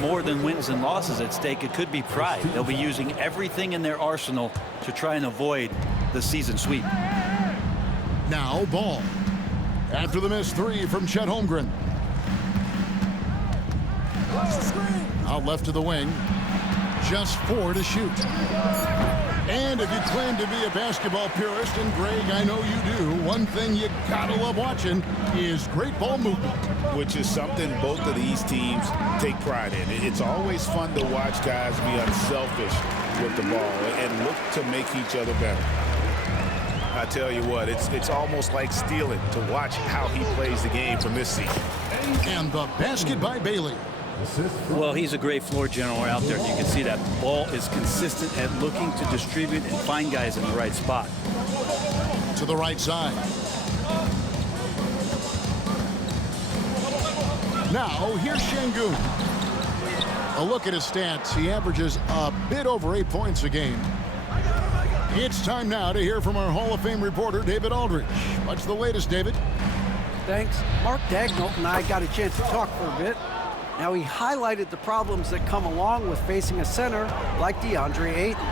more than wins and losses at stake. It could be pride. They'll be using everything in their arsenal to try and avoid the season sweep. Now ball. After the missed three from Chet Holmgren. Out left to the wing. Just 4 to shoot. And if you claim to be a basketball purist, and Greg, I know you do, one thing you gotta love watching is great ball movement. Which is something both of these teams take pride in. It's always fun to watch guys be unselfish with the ball and look to make each other better. I tell you what, it's almost like stealing to watch how he plays the game from this season. And the basket by Bailey. Well, he's a great floor general out there. You can see that ball is consistent at looking to distribute and find guys in the right spot. To the right side. Now, here's Şengün. A look at his stats. He averages a bit over 8 points a game. It's time now to hear from our Hall of Fame reporter, David Aldridge. What's the latest, David? Thanks. Mark Dagnall and I got a chance to talk for a bit. Now, he highlighted the problems that come along with facing a center like DeAndre Ayton.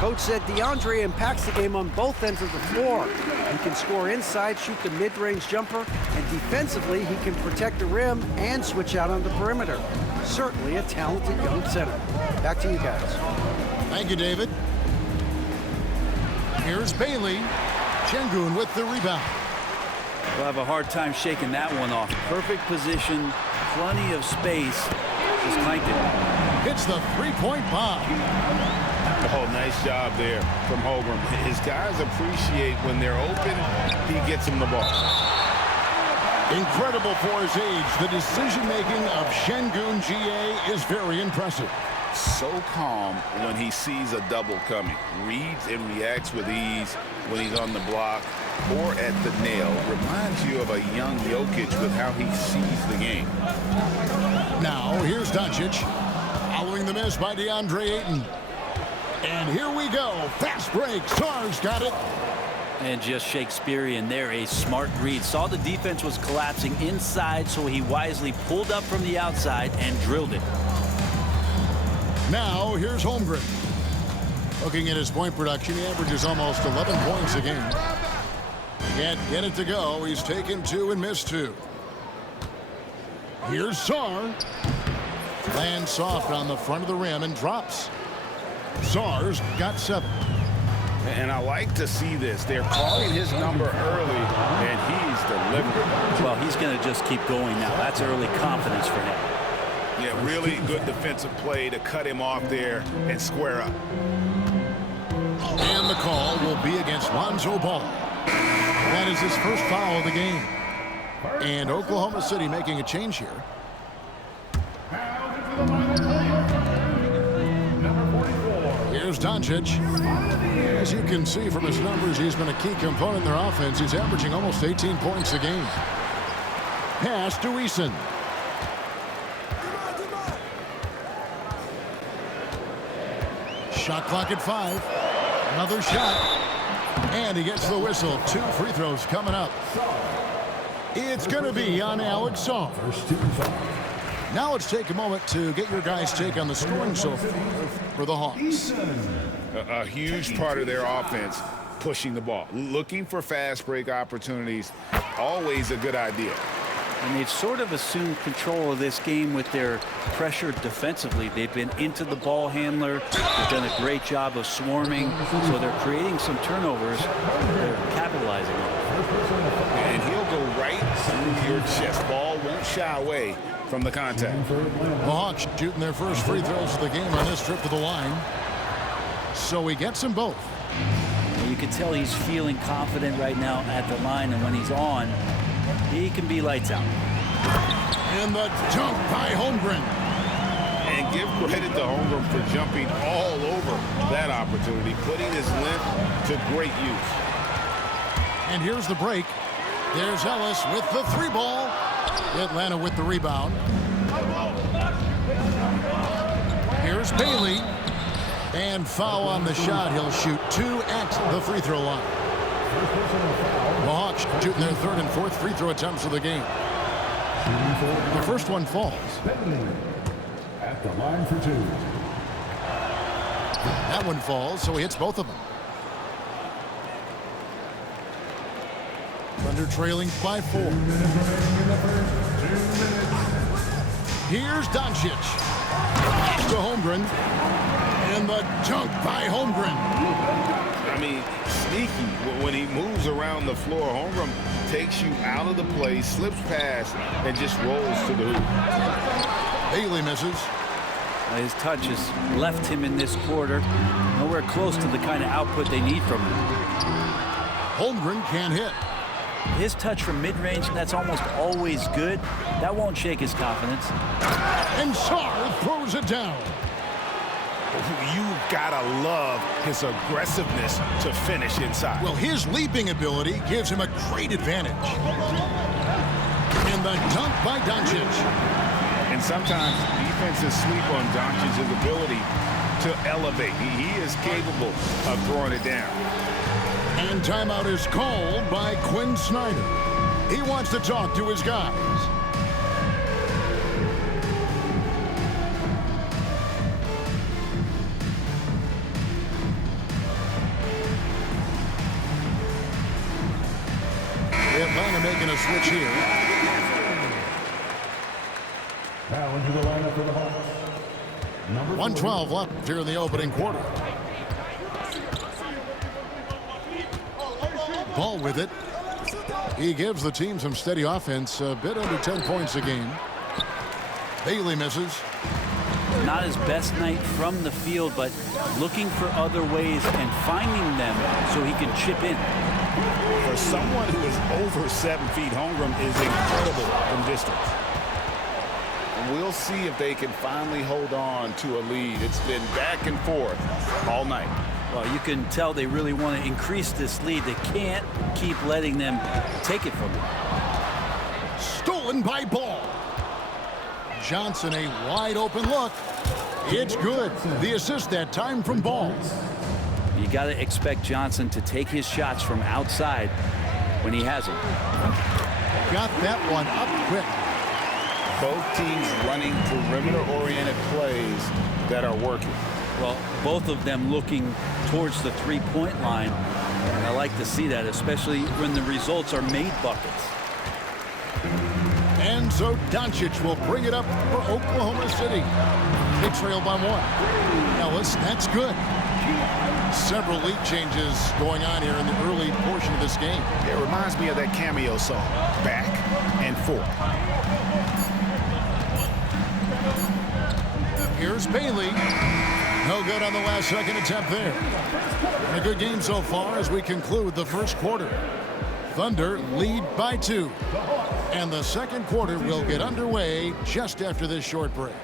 Coach said DeAndre impacts the game on both ends of the floor. He can score inside, shoot the mid-range jumper, and defensively, he can protect the rim and switch out on the perimeter. Certainly a talented young center. Back to you guys. Thank you, David. Here's Bailey. Şengün with the rebound. We'll have a hard time shaking that one off. Perfect position, plenty of space. Just clanked it. Hits the three-point bomb. Oh, nice job there from Holmgren. His guys appreciate when they're open, he gets them the ball. Incredible for his age. The decision-making of Şengün GA is very impressive. So calm when he sees a double coming. Reads and reacts with ease when he's on the block or at the nail. Reminds you of a young Jokic with how he sees the game. Now, here's Doncic. Following the miss by DeAndre Ayton. And here we go. Fast break. Stars got it. And just Shakespearean there, a smart read. Saw the defense was collapsing inside, so he wisely pulled up from the outside and drilled it. Now, here's Holmgren. Looking at his point production, he averages almost 11 points a game. Can't get it to go. He's taken 2 and missed 2. Here's Sarr. Lands soft on the front of the rim and drops. Sarr's got 7. And I like to see this. They're calling his number early, and he's delivering. Well, he's going to just keep going now. That's early confidence for him. Yeah, really good defensive play to cut him off there and square up. And the call will be against Lonzo Ball. That is his first foul of the game. And Oklahoma City making a change here. Here's Doncic. As you can see from his numbers, he's been a key component in their offense. He's averaging almost 18 points a game. Pass to Eason. Shot clock at 5. Another shot. And he gets the whistle. 2 free throws coming up. It's going to be on Alex Sarr. Now let's take a moment to get your guys' take on the scoring so far for the Hawks. A huge part of their offense, pushing the ball. Looking for fast break opportunities, always a good idea. And they've sort of assumed control of this game with their pressure defensively. They've been into the ball handler. They've done a great job of swarming. So they're creating some turnovers. They're capitalizing on it. And he'll go right through your chest. Ball won't shy away from the contact. The Hawks shooting their first free throws of the game on this trip to the line. So he gets them both. And you can tell he's feeling confident right now at the line. And when he's on, he can be lights out. And the dunk by Holmgren. And give credit to Holmgren for jumping all over that opportunity, putting his length to great use. And here's the break. There's Ellis with the 3-ball. Atlanta with the rebound. Here's Bailey. And foul on the shot. He'll shoot 2 at the free throw line. The Hawks shooting their 3rd and 4th free throw attempts of the game. The first one falls. at the line for 2. That one falls, so he hits both of them. Thunder trailing by 4. Here's Doncic. To Holmgren. And the dunk by Holmgren. I mean, sneaky. When he moves around the floor, Holmgren takes you out of the play, slips past, and just rolls to the hoop. Bailey misses. His touch has left him in this quarter. Nowhere close to the kind of output they need from him. Holmgren can't hit. His touch from mid-range, that's almost always good. That won't shake his confidence. And Sarr throws it down. You gotta love his aggressiveness to finish inside. Well, his leaping ability gives him a great advantage. And the dunk by Doncic. And sometimes defenses sleep on Doncic's ability to elevate. He is capable of throwing it down. And timeout is called by Quinn Snyder. He wants to talk to his guys. Atlanta making a switch here. Now into the lineup for the Hawks. 1:12 left here in the opening quarter. Ball with it. He gives the team some steady offense, a bit under 10 points a game. Bailey misses. Not his best night from the field, but looking for other ways and finding them so he can chip in. For someone who is over 7 feet, Holmgren is incredible from distance. We'll see if they can finally hold on to a lead. It's been back and forth all night. Well, you can tell they really want to increase this lead. They can't keep letting them take it from them. Stolen by Ball. Johnson, a wide open look. It's good. The assist that time from Ball. You got to expect Johnson to take his shots from outside when he has them. Got that one up quick. Both teams running perimeter-oriented plays that are working. Well, both of them looking towards the three-point line. And I like to see that, especially when the results are made buckets. And so Doncic will bring it up for Oklahoma City. They trail by 1. Ellis, that's good. Several lead changes going on here in the early portion of this game. It reminds me of that cameo song, Back and Forth. Here's Bailey. No good on the last second attempt there. And a good game so far as we conclude the first quarter. Thunder lead by 2. And the second quarter will get underway just after this short break.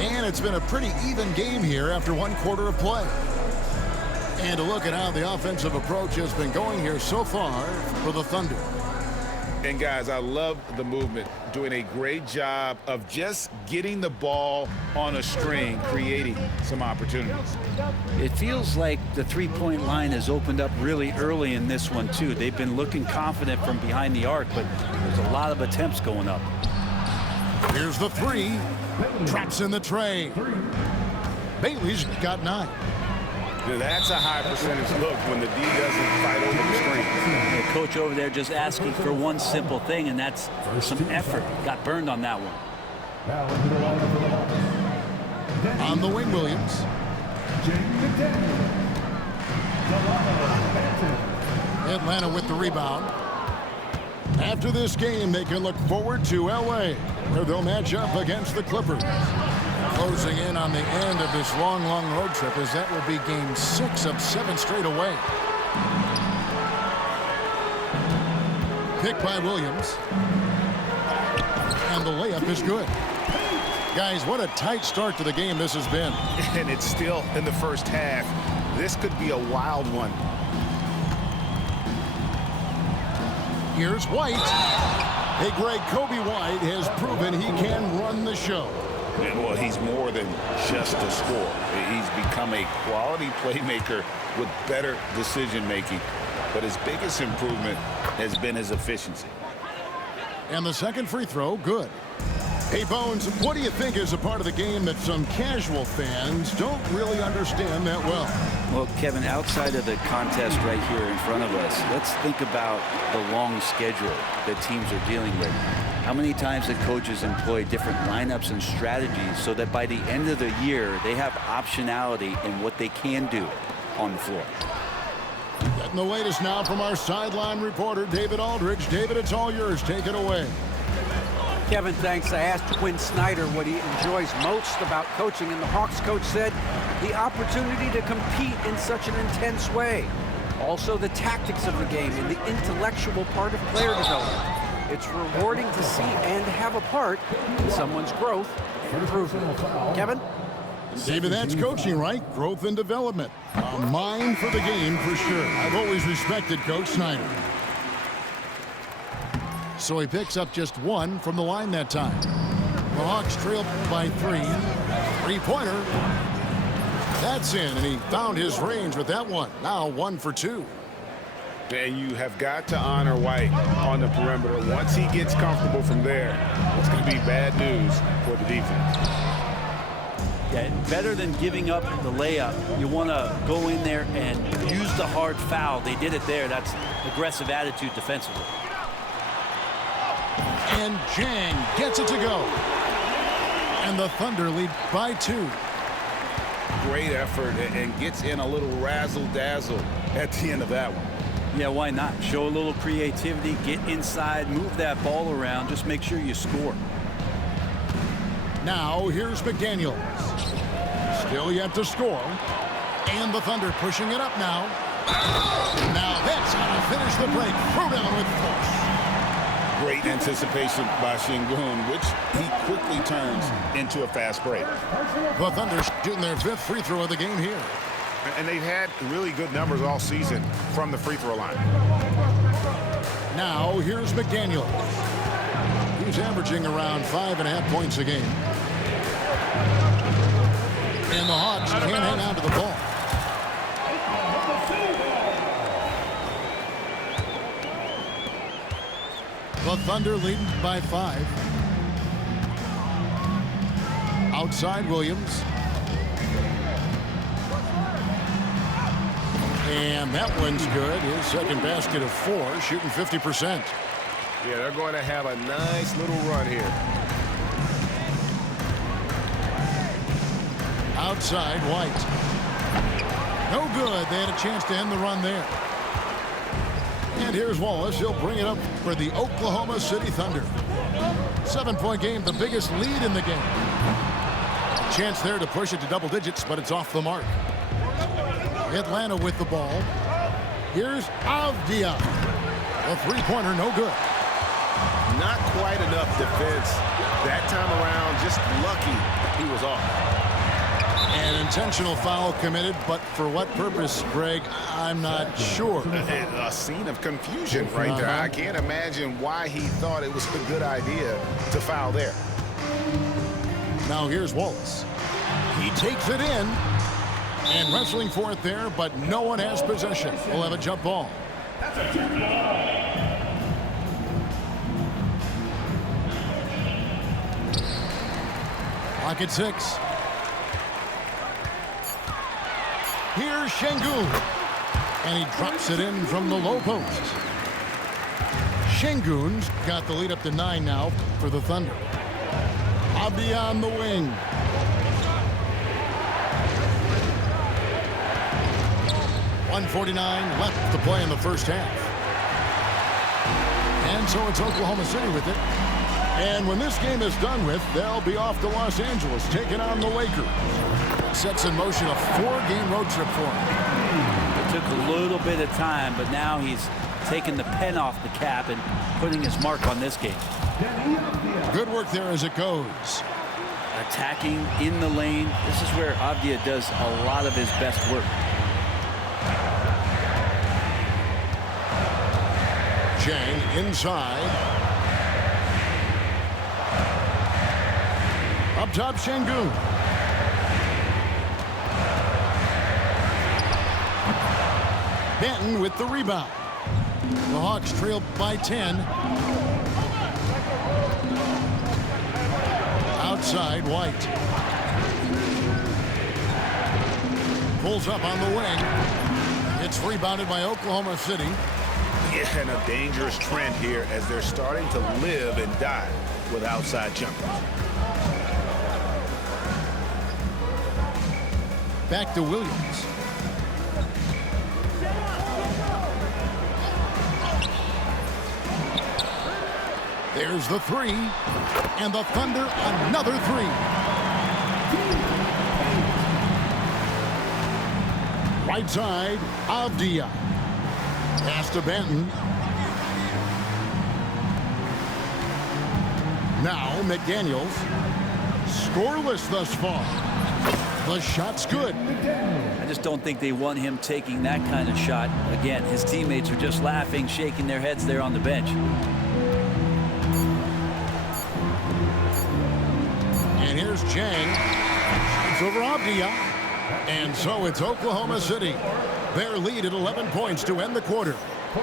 And it's been a pretty even game here after 1 quarter of play. And a look at how the offensive approach has been going here so far for the Thunder. And guys, I love the movement, doing a great job of just getting the ball on a string, creating some opportunities. It feels like the three-point line has opened up really early in this one, too. They've been looking confident from behind the arc, but there's a lot of attempts going up. Here's the 3. Traps in the tray. Bailey's got 9. That's a high percentage look when the D doesn't fight over the screen. The coach over there just asking for one simple thing, and that's some effort. Got burned on that one. Now into the lineup for the Hawks. On the wing, Williams. Atlanta with the rebound. After this game, they can look forward to L.A., where they'll match up against the Clippers. Closing in on the end of this long road trip, as that will be game 6 of 7 straight away. Pick by Williams. And the layup is good. Guys, what a tight start to the game this has been. And it's still in the first half. This could be a wild one. Here's White. Hey, Greg, Kobe White has proven he can run the show. And, well, he's more than just a scorer. He's become a quality playmaker with better decision-making. but his biggest improvement has been his efficiency. And the second free throw, good. Hey, Bones, what do you think is a part of the game that some casual fans don't really understand that well? Well, Kevin, outside of the contest right here in front of us, let's think about the long schedule that teams are dealing with. How many times the coaches employ different lineups and strategies so that by the end of the year, they have optionality in what they can do on the floor. Getting the latest now from our sideline reporter, David Aldridge. David, it's all yours. Take it away. Kevin, thanks. I asked Quinn Snyder what he enjoys most about coaching, and the Hawks coach said the opportunity to compete in such an intense way. Also, the tactics of the game and the intellectual part of player development. It's rewarding to see and have a part in someone's growth and improvement. Kevin? David, that's coaching, right? Growth and development. A mind for the game for sure. I've always respected Coach Snyder. So he picks up just one from the line that time. The Hawks trail by 3. Three-pointer. That's in, and he found his range with that one. Now 1 for 2. And you have got to honor White on the perimeter. Once he gets comfortable from there, it's going to be bad news for the defense. Yeah, better than giving up the layup, you want to go in there and use the hard foul. They did it there. That's aggressive attitude defensively. And Jang gets it to go. And the Thunder lead by 2. Great effort and gets in a little razzle-dazzle at the end of that one. Yeah, why not? Show a little creativity, get inside, move that ball around, just make sure you score. Now here's McDaniels. Still yet to score. And the Thunder pushing it up now. Now that's how to finish the break. Throw down with force. Great anticipation by Şengün, which he quickly turns into a fast break. The Thunder shooting their 5th free throw of the game here. And they've had really good numbers all season from the free throw line. Now here's McDaniels. He's averaging around 5.5 points a game. And the Hawks can't hang on to the ball. The Thunder leading by 5. Outside Williams. And that one's good. His second basket of 4, shooting 50%. Yeah, they're going to have a nice little run here. Outside White. No good. They had a chance to end the run there. And here's Wallace. He'll bring it up for the Oklahoma City Thunder. 7-point game, the biggest lead in the game. A chance there to push it to double digits, but it's off the mark. Atlanta with the ball. Here's Avdia. A three-pointer, no good. Not quite enough defense that time around. Just lucky he was off. An intentional foul committed, but for what purpose, Greg, I'm not sure. A scene of confusion right there. I can't imagine why he thought it was a good idea to foul there. Now here's Wallace. He takes it in. And wrestling for it there, but no one has possession. We'll have a jump ball. Clock at 6. Here's Şengün. And he drops it in from the low post. Şengün's got the lead up to 9 now for the Thunder. Abdi on the wing. .149 left to play in the first half. And so it's Oklahoma City with it. And when this game is done with, they'll be off to Los Angeles, taking on the Lakers. Sets in motion a 4-game road trip for him. It took a little bit of time, but now he's taking the pen off the cap and putting his mark on this game. Good work there as it goes. Attacking in the lane. This is where Avdia does a lot of his best work. Jang inside. Up top, Şengün. Benton with the rebound. The Hawks trail by 10. Outside, White. Pulls up on the wing. It's rebounded by Oklahoma City. Yeah, and a dangerous trend here as they're starting to live and die with outside jumpers. Back to Williams. There's the three. And the Thunder, another three. Right side, Avdia. Pass to Benton. Now McDaniels. Scoreless thus far. The shot's good. I just don't think they want him taking that kind of shot. Again, his teammates are just laughing, shaking their heads there on the bench. And here's Chang. It's over Avdia. And so it's Oklahoma City. Their lead at 11 points to end the quarter.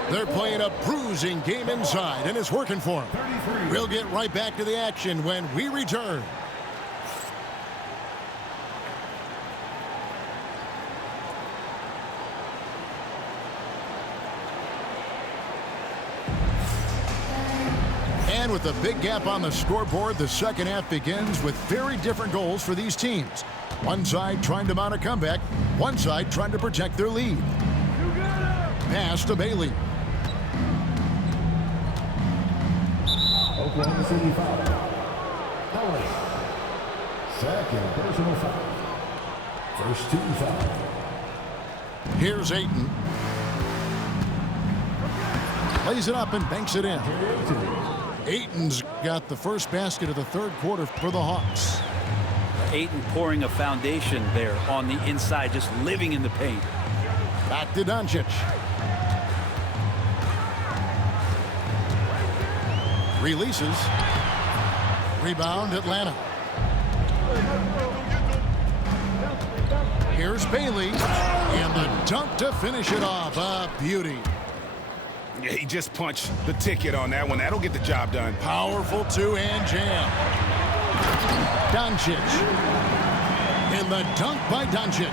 They're playing a bruising game inside, and it's working for them. We'll get right back to the action when we return. And with a big gap on the scoreboard, the second half begins with very different goals for these teams. One side trying to mount a comeback, one side trying to protect their lead. Pass to Bailey. Oklahoma City foul. Ellis. Second personal foul. First team foul. Here's Ayton. Plays it up and banks it in. Ayton's got the first basket of the third quarter for the Hawks. Ayton pouring a foundation there on the inside, just living in the paint. Back to Doncic. Releases. Rebound, Atlanta. Here's Bailey. And the dunk to finish it off. A beauty. Yeah, he just punched the ticket on that one. That'll get the job done. Powerful two-hand jam. Doncic. And the dunk by Doncic.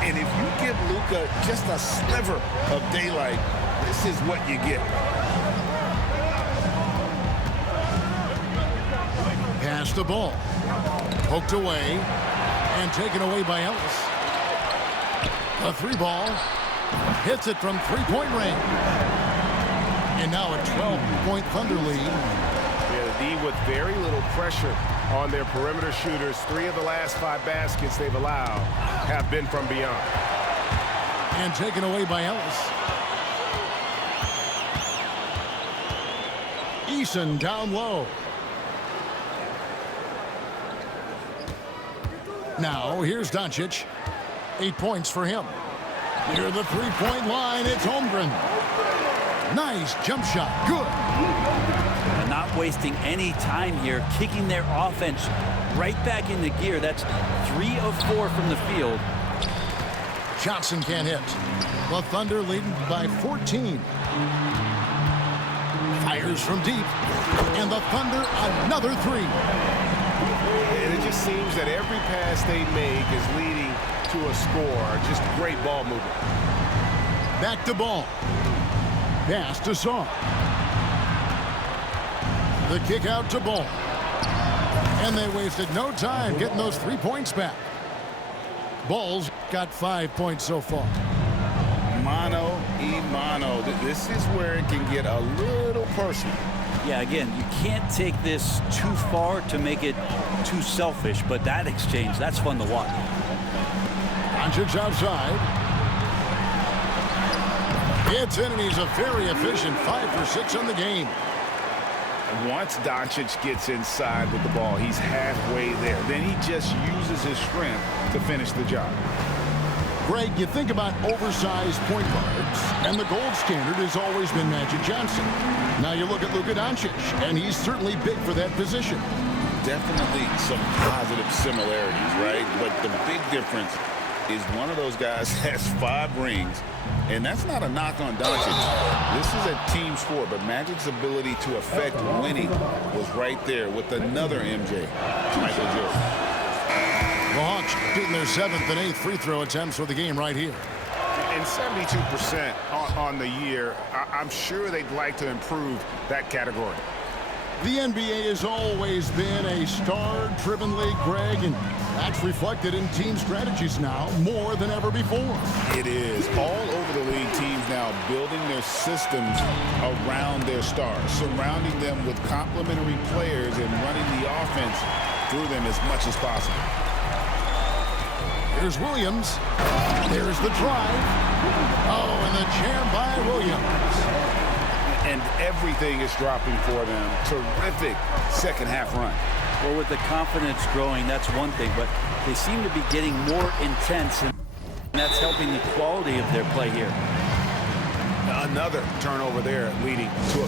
And if you give Luka just a sliver of daylight, this is what you get. Pass the ball. Poked away. And taken away by Ellis. The three ball. Hits it from three-point range. And now a 12-point Thunder lead. Yeah, the D with very little pressure on their perimeter shooters. 3 of the last 5 baskets they've allowed have been from beyond. And taken away by Ellis. Eason down low. Now here's Doncic. 8 points for him. Near the three-point line, it's Holmgren. Nice jump shot. Good. And not wasting any time here, kicking their offense right back into gear. That's 3 of 4 from the field. Johnson can't hit. The Thunder leading by 14. Fires from deep. And the Thunder, another 3. And it just seems that every pass they make is leading to a score. Just great ball movement. Back to ball. Pass to Saw. The kick out to Ball. And they wasted no time getting those 3 points back. Ball's got 5 points so far. Mano y mano. This is where it can get a little personal. Yeah, again, you can't take this too far to make it too selfish, but that exchange, that's fun to watch. Doncic outside. It's in, and he's a very efficient 5 for 6 on the game. Once Doncic gets inside with the ball, he's halfway there. Then he just uses his strength to finish the job. Greg, you think about oversized point guards, and the gold standard has always been Magic Johnson. Now you look at Luka Doncic, and he's certainly big for that position. Definitely some positive similarities, right? But the big difference is one of those guys that has 5 rings, and that's not a knock on Doncic. This is a team sport, but Magic's ability to affect winning was right there with another MJ, Michael Jordan. The Hawks getting their 7th and 8th free throw attempts for the game right here. And 72% on the year. I'm sure they'd like to improve that category. The NBA has always been a star-driven league, Greg, and that's reflected in team strategies now more than ever before. It is. All over the league, teams now building their systems around their stars, surrounding them with complementary players and running the offense through them as much as possible. Here's Williams. There's the drive. Oh, and the jam by Williams. And everything is dropping for them. Terrific second-half run. Well, with the confidence growing, that's one thing, but they seem to be getting more intense, and that's helping the quality of their play here. Another turnover there, leading to